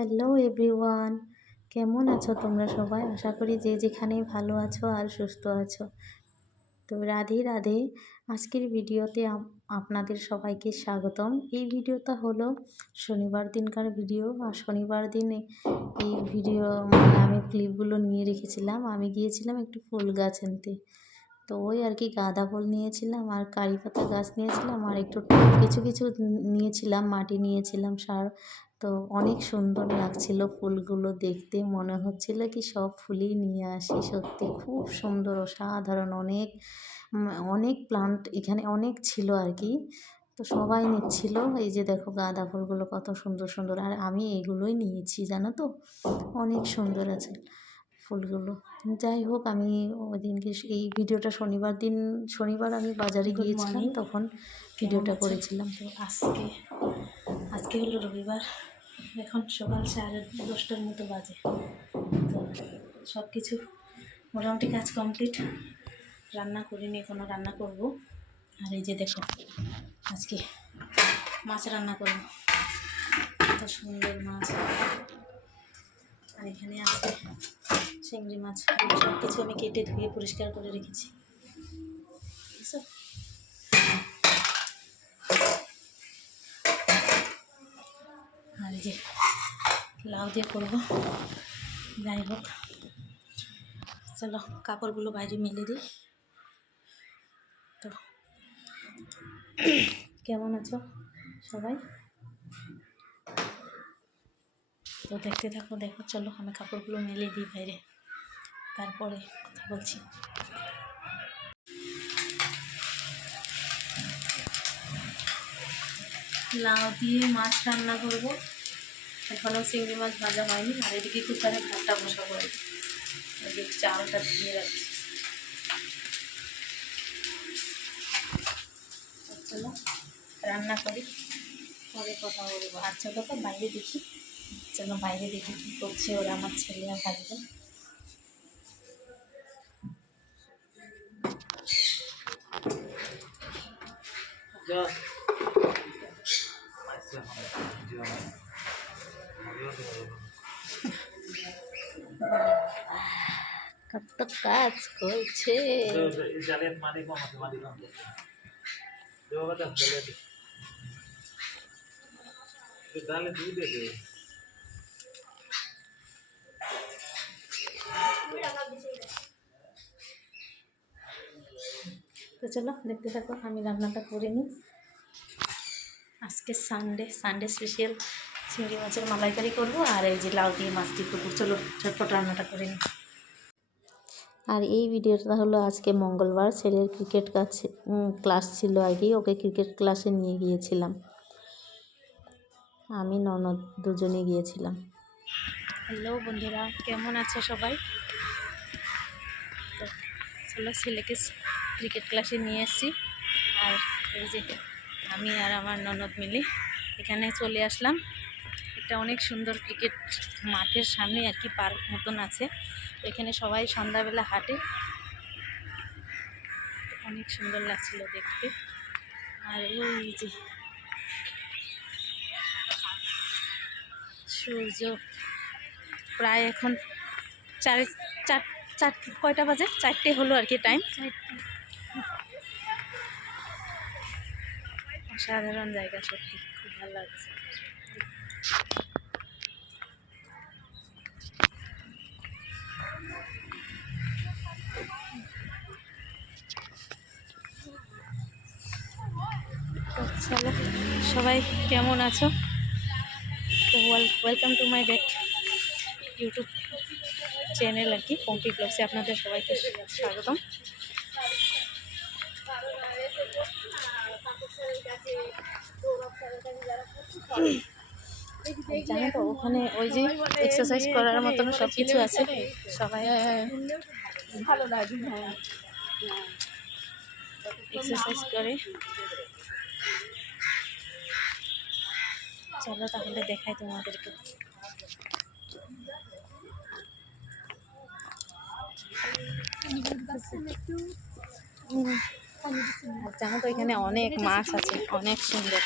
Hello everyone কেমন আছো তোমরা সবাই? আশা করি যে যেখানে ভালো আছো আর সুস্থ আছো। তো রাধে রাধে। আজকের ভিডিওতে আপনাদের সবাইকে স্বাগতম। এই ভিডিওটা হলো শনিবার দিনকার ভিডিও। আর শনিবার দিনে এই ভিডিও মানে আমি ক্লিপগুলো নিয়ে রেখেছিলাম। আমি গিয়েছিলাম একটু ফুল গাছ আনতে। তো ওই আর কি গাঁদা ফুল নিয়েছিলাম আর কারি পাতা গাছ নিয়েছিলাম আর একটু কিছু কিছু নিয়েছিলাম, মাটি নিয়েছিলাম, সার তো অনেক সুন্দর লাগছিল ফুলগুলো দেখতে। মনে হচ্ছিল কি সব ফুলই নিয়ে আসি সত্যি। খুব সুন্দর অসাধারণ অনেক অনেক প্লান্ট এখানে অনেক ছিল আর কি। তো সবাই নিচ্ছিল। এই যে দেখো গাঁদা ফুলগুলো কত সুন্দর সুন্দর। আর আমি এগুলোই নিয়েছি জানো তো? অনেক সুন্দর আছে ফুলগুলো। যাই হোক আমি ওই দিনকে এই ভিডিওটা শনিবার দিন শনিবার আমি বাজারে গিয়েছিলাম তখন ভিডিওটা করেছিলাম। তো আজকে আজকে হলো রবিবার। এখন সকাল সাড়ে দশটার মতো বাজে। তো সব কিছু মোটামুটি কাজ কমপ্লিট। রান্না করিনি এখনও রান্না করব। আর এই যে দেখো, আজকে মাছ রান্না করব। কত সুন্দর মাছ। আর এখানে আছে চিংড়ি মাছ। সব কিছু আমি কেটে ধুয়ে পরিষ্কার করে রেখেছি। বুঝছ? আর যে লাউ দিয়ে করব। যাই হোক, চলো কাপড়গুলো বাইরে মেলে দিই। তো, কেমন আছো সবাই? তো দেখতে থাকো, দেখো, চলো আমি কাপড়গুলো মেলে দিই বাইরে। তারপরে কথা বলছি। লাউ দিয়ে মাছ রান্না করব। এখনও চিংড়ি মাছ ভাজা হয়নি, আর এদিকে কুকারে ভাতটা বসাবো। এদিকে চালটা দিয়ে রাখছি। চলো, রান্না করি। পরে কথা বলব। আর চলো তো বাইরে দেখি। চলো, বাইরে দেখি কী করছে ওরা আমার ছেলে আর ভাববে কত দিয়ে দে তো চলো, দেখতে থাকো, আমি রান্নাটা করে নিই। আজকে সানডে সানডে স্পেশাল চিংড়ি মাছের মালাইকারি করব, আর এই যে লাউ দিয়ে মাছ দিয়ে করব। চলো, ঝটপট রান্নাটা করে নিই। আর এই ভিডিওটা হলো আজকে মঙ্গলবার। ছেলের ক্রিকেট কাছে ক্লাস ছিল কি ওকে ক্রিকেট ক্লাসে নিয়ে গিয়েছিলাম। আমি, ননদ দুজনে গিয়েছিলাম। হ্যালো বন্ধুরা, কেমন আছো সবাই? চলো ছেলেকে ক্রিকেট ক্লাসে নিয়ে এসেছি আর এই যে আমি আর আমার ননদ মিলে এখানে চলে আসলাম। একটা অনেক সুন্দর ক্রিকেট মাঠের সামনে আর কি পার্ক মতন আছে। এখানে সবাই সন্ধ্যাবেলা হাঁটে। অনেক সুন্দর লাগছিল দেখতে। আর ওই যে সূর্য প্রায় এখন চার চার চার, কয়টা বাজে? চারটে হলো আর কি টাইম অসাধারণ জায়গা সত্যি, খুব ভালো লাগছে। চলো, সবাই কেমন আছো? তো welcome to my back YouTube channel আর কি পম্পি ব্লগসে আপনাদের সবাইকে স্বাগতম। জানো তো, ওখানে ওই যে এক্সারসাইজ করার মতন সব কিছু আছে। সবাই ভালো লাগে এক্সারসাইজ করে। চলো তাহলে দেখাই তোমাদেরকে। জানো তো এখানে অনেক মাছ আছে, অনেক সুন্দর।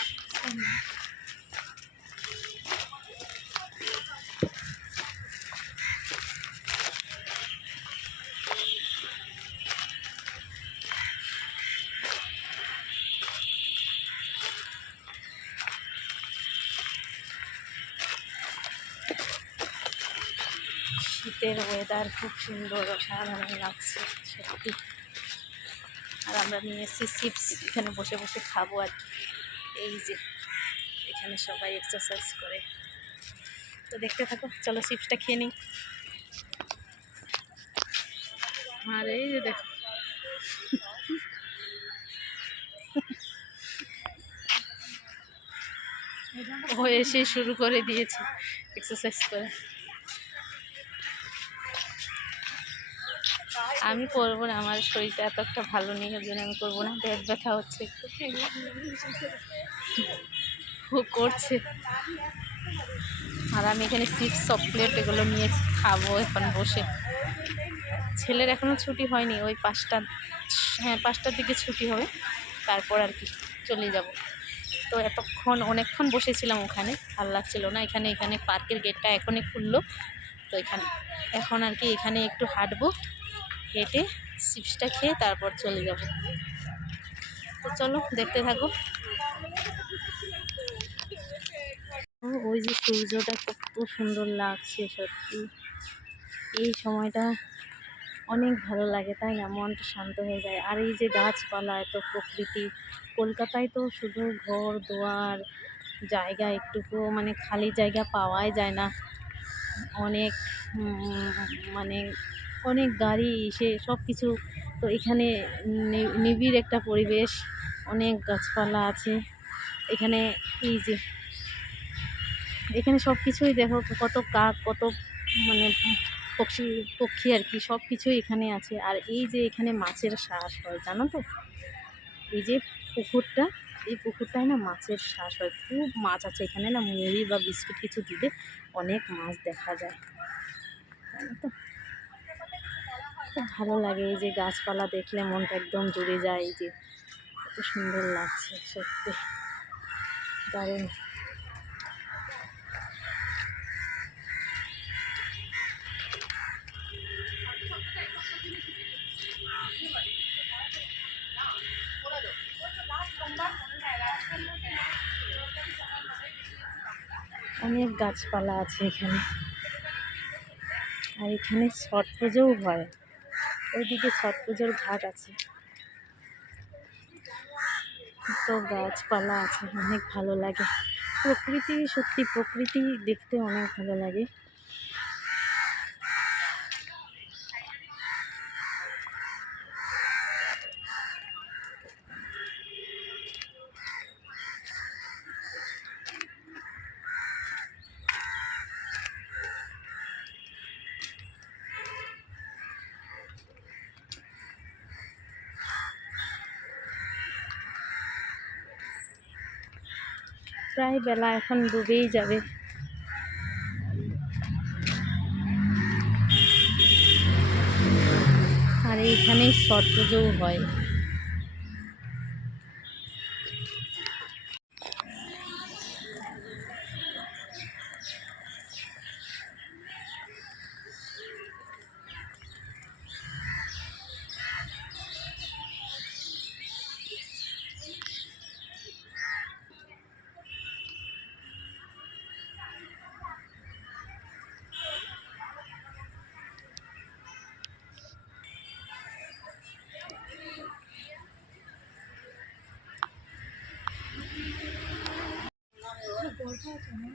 শীতের ওয়েদার খুব সুন্দর, অসাধারণ লাগছে সত্যি। আর আমরা নিয়ে এসেছি চিপস এখানে বসে বসে খাব আর এই যে, এখানে সবাই এক্সারসাইজ করে। তো দেখতে থাকো, চলো চিপসটা খেয়ে নিই। আর এই যে দেখো। ও এসে শুরু করে দিয়েছে এক্সারসাইজ করে। আমি করব না, আমার শরীরটা এত একটা ভালো নেই, ওই জন্য আমি করব না। পেট ব্যথা হচ্ছে ও করছে। আর আমি এখানে চিপস, চকলেট এগুলো নিয়ে খাব এখন বসে। ছেলের এখনও ছুটি হয়নি, ওই পাঁচটা হ্যাঁ পাঁচটার দিকে ছুটি হবে। তারপর আর কি চলে যাব। তো এতক্ষণ, অনেকক্ষণ বসেছিলাম ওখানে, ভালো লাগছিল না। এখানে এখানে পার্কের গেটটা এখনই খুললো। তো এখানে, এখন আর কি এখানে একটু হাঁটবো। হেঁটে চিপসটা খেয়ে তারপর চলে যাব। তো চলো, দেখতে থাকো। ওই যে সূর্যটা কত সুন্দর লাগছে সত্যি। এই সময়টা অনেক ভালো লাগে, তাই না? মনটা শান্ত হয়ে যায়। আর এই যে গাছপালা, এত প্রকৃতি। কলকাতায় তো শুধু ঘর, দুয়ার, জায়গা একটুকু মানে খালি জায়গা পাওয়াই যায় না। অনেক মানে অনেক গাড়ি সে সব কিছু তো এখানে নিবিড় একটা পরিবেশ, অনেক গাছপালা আছে। এখানে এই যে, এখানে সব কিছুই দেখো, কত কাক, কত মানে পক্ষী পক্ষী আর কি সব কিছুই এখানে আছে। আর এই যে এখানে মাছের শ্বাস হয়, জানো তো? এই যে পুকুরটা, এই পুকুরটায় না মাছের শ্বাস হয়। খুব মাছ আছে এখানে না, মুড়ি বা বিস্কুট কিছু দিলে অনেক মাছ দেখা যায়। জানো তো? খুব ভালো লাগে এই যে গাছপালা দেখলে মনটা একদম জুড়ে যায়, এই যে কত সুন্দর লাগছে সত্যি। দারুণ। অনেক গাছপালা আছে এখানে। আর এখানে ছট পুজোও হয়। ওইদিকে ছট পুজোর ঘাট আছে। তো গাছপালা আছে, অনেক ভালো লাগে। প্রকৃতি সত্যি প্রকৃতি দেখতে অনেক ভালো লাগে। প্রায় বেলা এখন ডুবেই যাবে। আর এইখানেই ছট পুজোও হয়। গর্ব আছে না?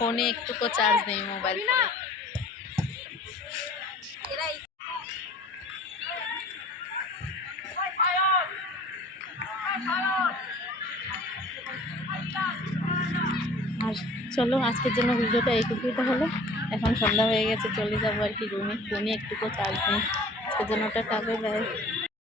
ফোনে একটুকু চার্জ নেই মোবাইল আর চলো, আজকের জন্য ভিডিওটা এইটুকুই তাহলে। এখন সন্ধ্যা হয়ে গেছে, চলে যাব আর কি রুমে ফোনে একটুকু চার্জ নেই। আজকের জন্য টাকা বাই বাই